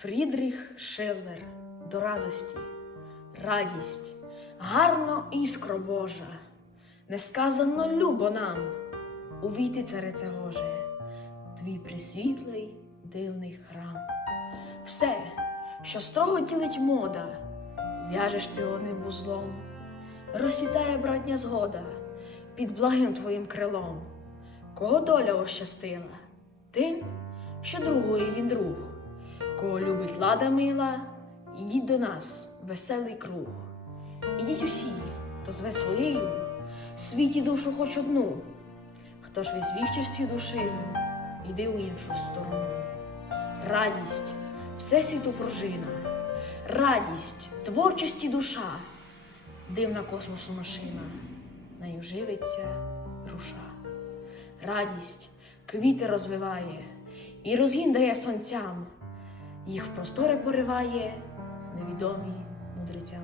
Фрідріх Шиллер до радості, радість, гарно іскро Божа, несказано любо нам, увійти царице Боже, твій присвітлий дивний храм. Все, що строго тілить мода, в'яжеш ти одним вузлом, розсвітає братня згода під благим твоїм крилом. Кого доля ощастила? Тим, що другої він друг, кого любить лада мила, ідіть до нас, веселий круг. Ідіть усі, хто зве своєю, світі душу хоч одну, хто ж вічерстві душею, іди у іншу сторону. Радість, всесвіту пружина, радість, творчості душа, дивна космосу машина, нею живиться руша. Радість квіти розвиває і розгін дає сонцям, їх в простори пориває невідомі мудрецям.